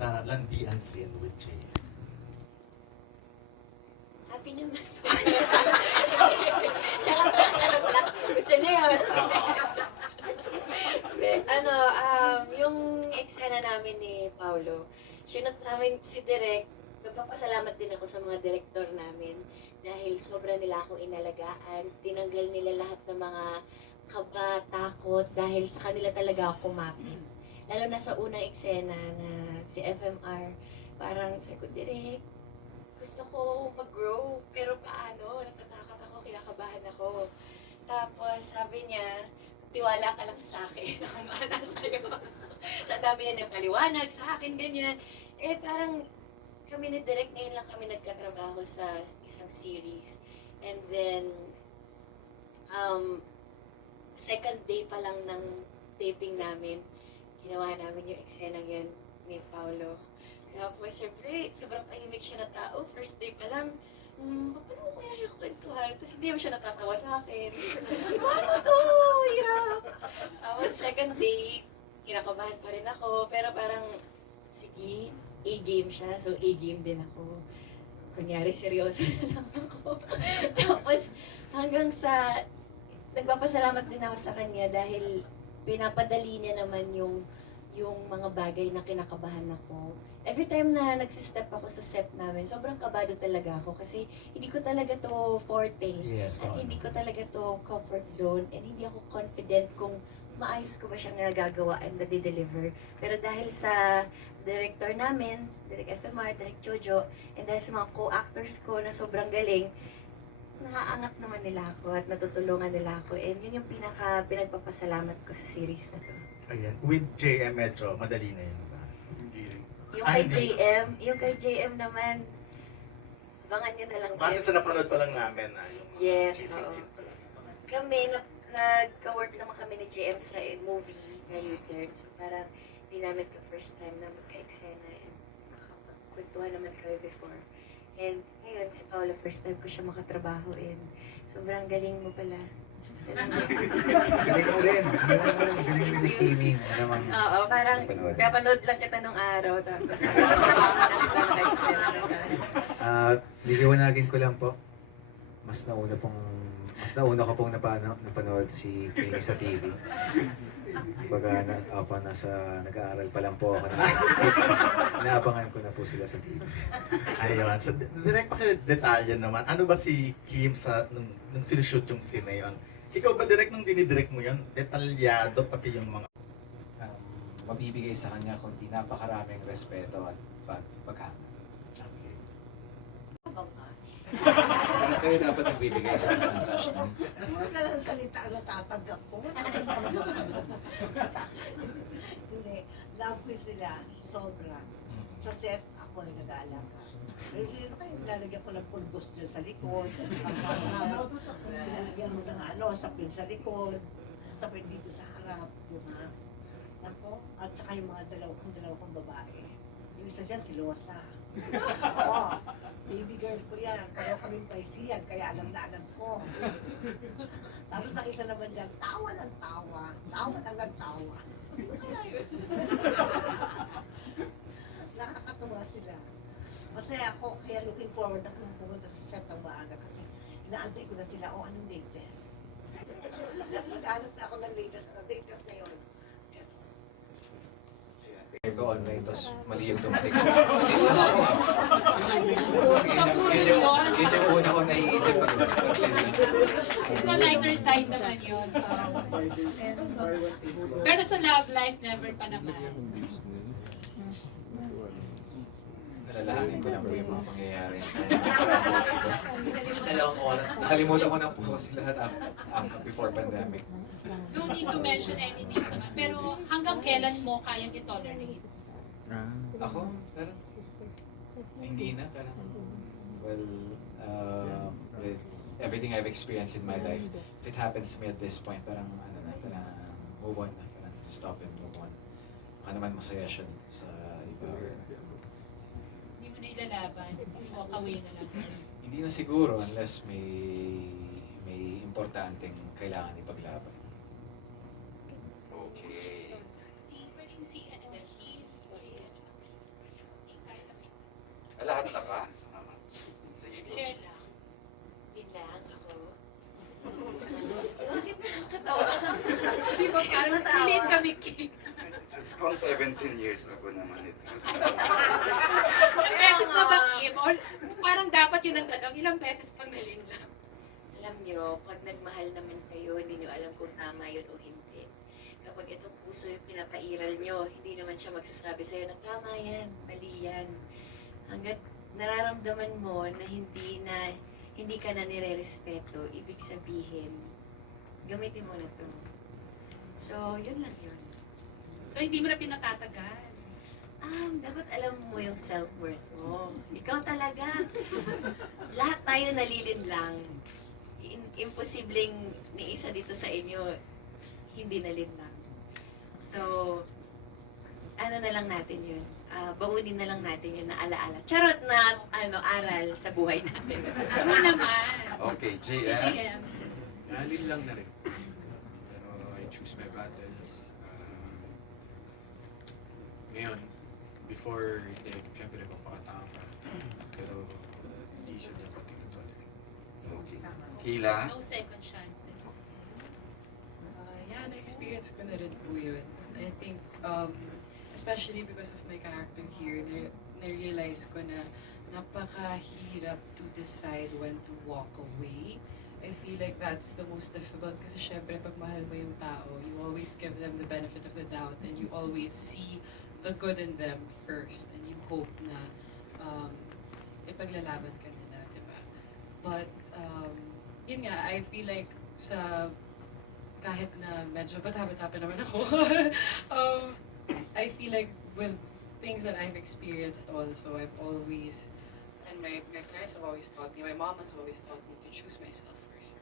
the landian scene with Jay? Happy naman. charot lang, charot lang. Gusto niya yun. Ano, um, yung eksena namin ni Paulo, sinot namin si Direk, nagpapasalamat din ako sa mga direktor namin dahil sobra nila akong inalagaan. Tinanggal nila lahat ng mga kaba, takot dahil sa kanila talaga ako kumapit. Lalo na sa unang eksena na si FMR, parang sabi ko, Direk, gusto ko mag-grow, pero paano? Natatakot ako, kinakabahan ako. Tapos sabi niya, tiwala ka lang sa akin, ako bahala sa'yo. so ang dami niya niyang paliwanag sa akin, ganyan. Eh parang kami ni Direk ngayon lang kami nagkatrabaho sa isang series. And then, um, second day pa lang ng taping namin, ginawa namin yung eksena yun ni Paolo. Tapos, syempre, sobrang tahimik siya na tao. First day pa lang, hmm, paano ko kaya yung kwentuhan? Tapos hindi naman siya natatawa sa akin. Paano to? Hirap. Tapos, second day, kinakabahan pa rin ako. Pero parang, sige, A-game siya. So, A-game din ako. Kunyari, seryoso na lang ako. Tapos, hanggang sa, nagpapasalamat din ako sa kanya dahil pinapadali niya naman yung yung mga bagay na kinakabahan ako. Every time na nagsistep ako sa set namin, sobrang kabado talaga ako kasi hindi ko talaga to forte. Yes, At hindi ko talaga to comfort zone and hindi ako confident kung maayos ko ba siyang nagagawa and na-deliver. Pero dahil sa director namin, Direk FMR, Direk Jojo, and dahil sa mga co-actors ko na sobrang galing, naaangat naman nila ako at natutulungan nila ako. And yun yung pinaka pinagpapasalamat ko sa series na to. Ayan. With JM medyo madali na yun. ba? Yung Ay, kay hindi. JM, yung kay JM naman, abangan nyo na lang. Kasi din. sa napanood pa lang namin na yung Yes, kissing oo. scene pa lang. kami, na, nagka-work naman kami ni JM sa movie na U-turn. So parang hindi namin ka first time na magka-eksena and makapagkwentuhan naman kami before. And ngayon, si Paula, first time ko siya makatrabaho and sobrang galing mo pala. Galing mo rin. Galing mo ni Kimi. Malamang. Oo, parang Napanood. kapanood lang kita nung araw tapos. Ah, liwanagin ko lang po. Mas nauna pong mas nauna ko pong napano, napanood si Kimi sa TV. Baga na, apa, nasa, nag-aaral pa lang po ako. Na, naabangan ko na po sila sa TV. Ayun. So, di- direct pa kayo detalye naman. Ano ba si Kim sa, nung, nung sinushoot yung scene na yun? Ikaw ba direct nung dinidirect mo yun? Detalyado pati yung mga... Um, mabibigay sa kanya kundi napakaraming respeto at pag paghanga. Okay. Kayo dapat nagbibigay sa kanya ng cash na. Na lang salita ang natatanggap ko? Hindi. Love ko sila. Sobra. Sa set, ako ang nag-aalaga. Pero sino kayo, nilalagyan ko ng pulbos dyan sa likod, kasama, nilalagyan mo ng ano, sapin sa likod, sapin dito sa harap, di ba? Ako, at saka yung mga dalawa kong dalawa kong babae. Yung isa dyan, si Losa. Oo, baby girl ko yan. Pero kaming paisiyan, kaya alam na alam ko. Tapos ang isa naman dyan, tawa ng tawa. Tawa lang ng tawa. Nakakatuwa sila. Masaya ako, kaya looking forward ako nung pumunta sa set ng maaga kasi inaantay ko na sila, o anong latest? Naghanap na ako ng latest, ano latest na ko online, tapos mali yung dumating. Hindi ko na ako. Sa puno Yun yung, yun. yun yung una ko naiisip pag So lighter side naman yun. parang. Pero sa love life, never pa naman. Alalahanin ko lang po yung mga pangyayari. Dalawang oras. Nakalimutan ko na po kasi lahat af- af- before pandemic. Don't need to mention any names naman. Pero hanggang kailan mo kayang i-tolerate? Ako, parang hindi na. Parang, well, uh, with everything I've experienced in my life, if it happens to me at this point, parang ano na, parang move on na. Parang stop and move on. Baka naman masaya siya sa iba. Hindi mo na ilalaban. Walk away na lang. Hindi na siguro unless may may importanteng kailangan ipaglaban. Okay. Lahat na ka? Sige, go. Share lang. Yun lang ako. Bakit nakakatawa? Di ba parang relate kami, Kim. Diyos ko, ang 17 years na ko naman ito. Ilang beses na ba, Kim? Or parang dapat yun ang tanong, ilang beses pang nalin lang? Alam nyo, pag nagmahal naman kayo, hindi nyo alam kung tama yun o hindi. Kapag itong puso yung pinapairal nyo, hindi naman siya magsasabi sa'yo na tama yan, mali yan. Hanggat nararamdaman mo na hindi na hindi ka na nire-respeto, ibig sabihin, gamitin mo na to. So, yun lang yun. So, hindi mo na pinatatagal. Um, dapat alam mo yung self-worth mo. Ikaw talaga. Lahat tayo nalilin lang. In- imposibleng ni isa dito sa inyo, hindi nalin lang. So, ano na lang natin yun. Ah, baunin na lang natin yun na alaala. Charot na ano aral sa buhay natin. Ano naman? Okay, Si JM. JM. Nalin lang na rin. Pero I choose my battles. Uh, ngayon, before, hindi, syempre, papakatanga ka. Pero, uh, hindi siya dapat tinutuloy. Okay. Kila. No second chances. Uh, yeah, na-experience ko na rin po yun. I think, um, especially because of my character here, na- na-realize ko na napakahirap to decide when to walk away. I feel like that's the most difficult kasi syempre pag mahal mo yung tao, you always give them the benefit of the doubt and you always see the good in them first and you hope na um, ipaglalaban ka nila, di ba? But, um, yun nga, I feel like sa kahit na medyo bata-bata pa naman ako, um, I feel like with things that I've experienced also, I've always, and my, my parents have always taught me, my mom has always taught me to choose myself first.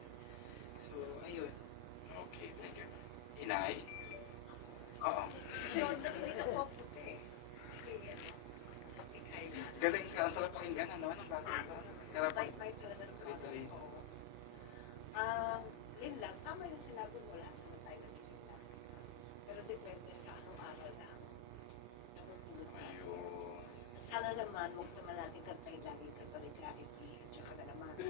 So, ayun. Okay, thank you. Inay. Oo. Yun, nakita ko ang puti. Sige, ano. Ikay na. Galing sa ang sarap pakinggan, ano? Anong bago ba? Karapan. Bait-bait talaga ng bata. Tuloy-tuloy. Oo. Um, yun lang. Tama yung sinabi mo. At sana naman, huwag naman natin kantahin lagi clarity. At saka na naman.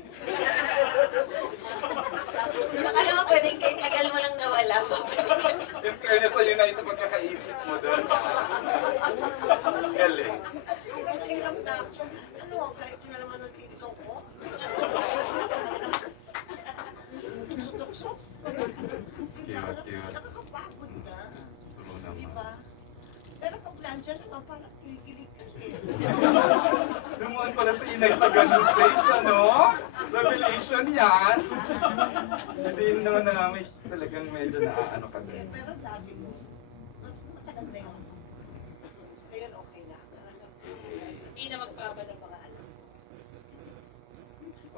Lagi ko na Baka naman pwedeng kahit tagal mo nang nawala. In fairness sa'yo na sa pagkakaisip mo doon. Galing. Kasi hirap-hirap na ako. Ano, kahit na naman ang Nandyan naman, parang kinikilig ka. Lumuan pala si Inay sa ganung stage, ano? Revelation yan. Hindi naman na may talagang medyo naaano ka Eh, din. pero sabi mo, mas matagal na yun. Ngayon okay na. Hindi na magbabalik. ng mga anak.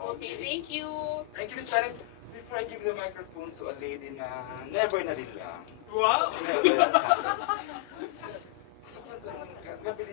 Okay, thank you. Thank you, Miss Janice. Before I give the microphone to a lady na never na rin lang. Wow! Never. 嗯。